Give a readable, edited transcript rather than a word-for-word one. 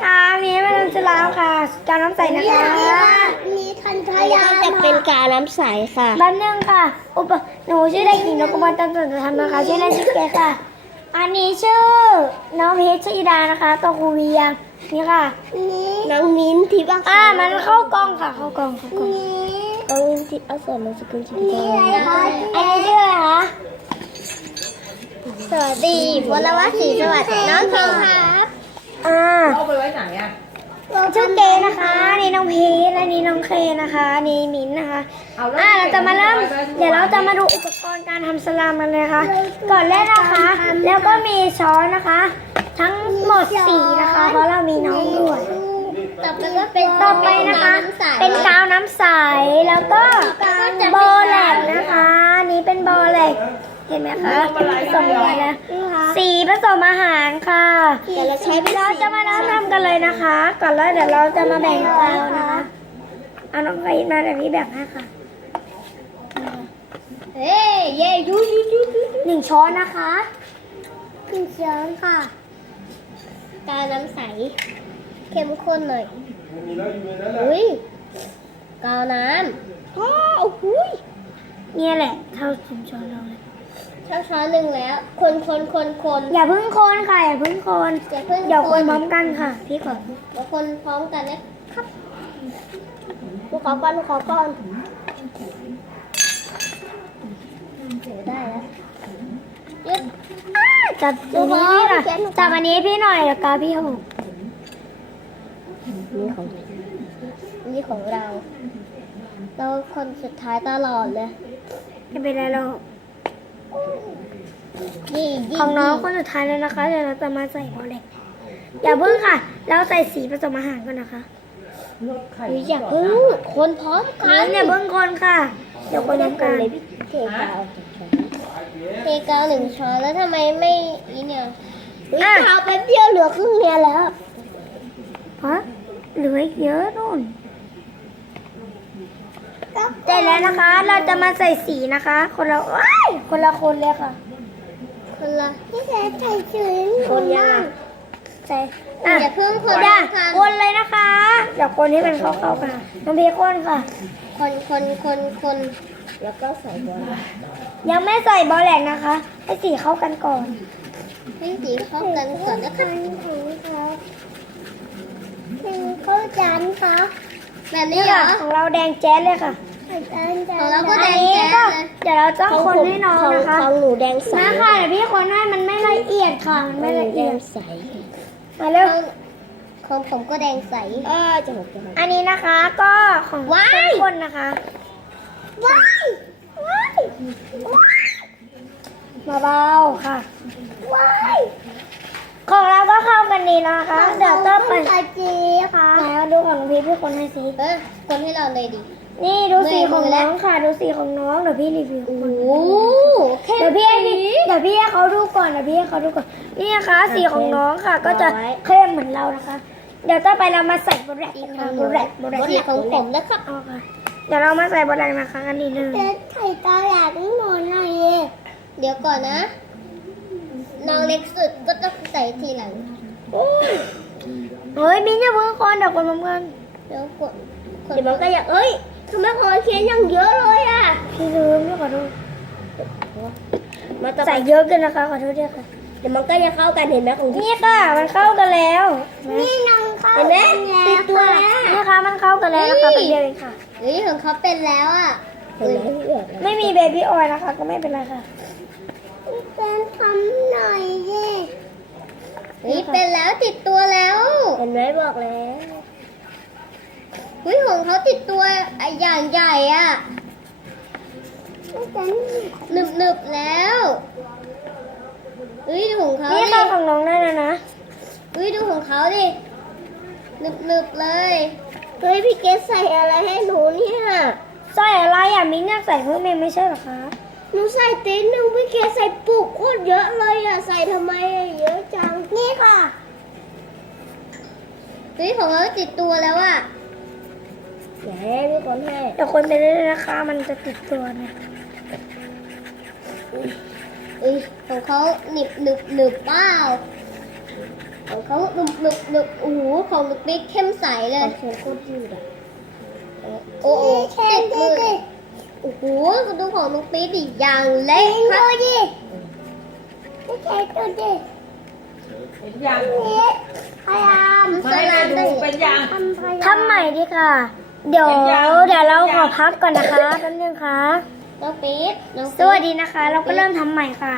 ค่ะมีแม่น้ำจะล้างค่ะกาวน้ำใสนะคะมีทันทยาจะเป็นกาน้ำใสค่ะแป๊บนึงค่ะหนูชื่อเด็กหญิงนกมลตันสุนทรนะคะชื่อเล่นชื่อเกศค่ะอันนี้ชื่อน้องเพชรชอิดานะคะตัวครูเวียงนี่ค่ะน้องมิ้นที่บ้านมันเข้ากล้องค่ะเข้ากล้องน้องมิ้นที่เอาส่วนมาสกุลชีวิตอันนี้ชื่ออะไรคะสวัสดีวรวัฒน์ศรีสวัสดิ์น้องเพลครับเอาไปไว้ไหนอ่ะชื่อเกนะคะนี่น้องเพชรอันนี้น้องเคนะคะนี่มิ้นนะคะเราจะมาเริ่มเดี๋ยวเราจะมาดูอุปกรณ์การทำสลามกันเลยค่ะก่อนแรกนะคะแล้วก็มีช้อนนะคะ ทั้งหมด4นะคะเพราะเรามีน้องด้วยต่อไปก็เป็นนะคะเป็นกาวน้ำใสแล้วก็โบแลกนะคะนี่เป็นโบแลกเห็นไหมคะผสมอะไรนะสีผสมอาหารค่ะเดี๋ยวเราใช้เราจะมาเริ่มทำกันเลยนะคะก่อนแล้วเดี๋ยวเราจะมาแบ่งกาวนะคะเอาน้องไฟมาเดี๋ยวพี่แบ่งให้ค่ะเฮ้ยเย่ยู1 ช้อนนะคะ1 ช้อนค่ะกาน้ำใสเข้มข้นหน่อยอุ้ยกาวน้ำอุ้ยเนี่ยแหละเท่า1 ช้อนเราเลยช้อนหนึ่งแล้วคนอย่าเพิ่งคนค่ะอย่าเพิ่งคนเดี๋ยวคนพร้อมกันค่ะพี่ก่อนเดี๋ยวคนพร้อมกันนะครับลูกขอก่อนเดี๋ยวได้แล้วยึดจับอันนี้พี่หน่อยจับอันนี้พี่หน่อยแล้วกาพี่หกนี่ของเราคนสุดท้ายตลอดเลยไม่เป็นไรหรอกของน้องคนสุดท้ายแล้วนะคะเดี๋ยวเราจะมาใส่โบเล็กอย่าเพิ่งค่ะเราใส่สีผสมอาหารก่อนนะคะอย่าเพิ่งคนพร้อมกันอย่าเพิ่งคนค่ะเดี๋ยวคนพร้อมกันเทกาว1 ช้อนแล้วทำไมไม่เนี่ยกาวแป๊บเดียวเหลือครึ่งเนี่ยแล้วฮะเหลือเยอะนู่นเสร็จแล้วนะคะเราจะมาใส่สีนะคะคนละคนเลยค่ะพี่ใส่ชื้นคนยากใส่อย่าเพิ่งคนคนเลยนะคะเดี๋ยวคนให้มันเข้ากันน้ำพริกคนค่ะคนแล้วก็ใส่บอลยังไม่ใส่บอลแหลกนะคะให้สีเข้ากันก่อนให้สีเข้ากันก่อนนะคะเข้าจานค่ะแบบนี้เหรอของเราแดงแจ๊สเลยค่ะของเราก็แดงแจ๊สเดี๋ยวเราต้องคนให้น้องนะคะของหนูแดงใสค่ะเดี๋ยวพี่คนให้มันไม่ละเอียดค่ะมันไม่ละเอียดใสมาเร็วของผมก็แดงใสอันนี้นะคะก็ของคนนะคะเบาๆค่ะของเราก็เข้ากันดีนะคะเดี๋ยวต้องไปจีค่ะแล้วดูของพี่คนให้สิคนให้เราเลยดินี่ดูสีของน้องค่ะดูสีของน้องเดี๋ยวพี่รีวิวเดี๋ยวพี่ให้เขาดูก่อนนี่นะคะสีของน้องค่ะก็จะเข้มเหมือนเรานะคะเดี๋ยวต่อไปเรามาใส่โบแรกสีของผมนะครับเดี๋ยวเรามาใส่โบแรกนะคะกันนิดนึงใส่ตาแหลกหมดเลยเดี๋ยวก่อนนะน้องเล็กสุดก็ต้องใส่ทีหลังเฮ้ยมิ้นอย่าเพิ่งคนเดี๋ยวคนพร้อมกันเดี๋ยวมันก็อยากทำไมคนเขียนอย่างเยอะเลยอ่ะพี่ลืมด้วยขอโทษใส่เยอะเกินนะคะขอโทษด้วยค่ะเดี๋ยวมันก็จะเข้ากันเห็นไหมของนี่ค่ะมันเข้ากันแล้วนี่น้องเข้าเห็นไหมติดตัวแล้วนี่ค่ะมันเข้ากันแล้วนะคะเป็นเดียวเองค่ะของเขาเป็นแล้วอ่ะไม่มีเบบี้ออยล์นะคะก็ไม่เป็นไรค่ะเป็นทำหน่อยดิเป็นแล้วติดตัวแล้วเห็นไหมบอกแล้วของเขาติดตัวอย่างใหญ่อ่ะหนึบแล้วดูของเขานี่ค่ะของน้องได้แล้วนะดูของเขาดิหนึบเลยพี่เกศใส่อะไรให้หนูเนี่ยใส่อะไรมิ้นใส่เพิ่มเองไม่ใช่หรอคะหนูใส่ตีนหนึ่งพี่เกศใส่ปุกโคตรเยอะเลยอ่ะใส่ทำไมเยอะจังนี่ค่ะของเราติดตัวแล้วอ่ะเดี๋ยวคนไปเรื่อยๆนะคะมันจะติดตัวเนี่ยของเขาหนึบเปล่า ของเขาหนึบโอ้โหของลูกปิ๊กเข้มใสเลยเขียนโคตรยืดอ่ะโอ้โหติดมือโอ้โหดูของลูกปิ๊กดิอย่างเล็กครับดูดิไม่ใช่ดูดิ เห็นยัง พยายามส ไม่ ลาม ดูเป็นยัง ทำใหม่ดีค่ะ เดี๋ยวเราขอพักก่อนนะคะแป๊บนึงค่ะ น้องปิ๊กน้อง สวัสดีนะคะ เราก็เริ่มทำใหม่ค่ะ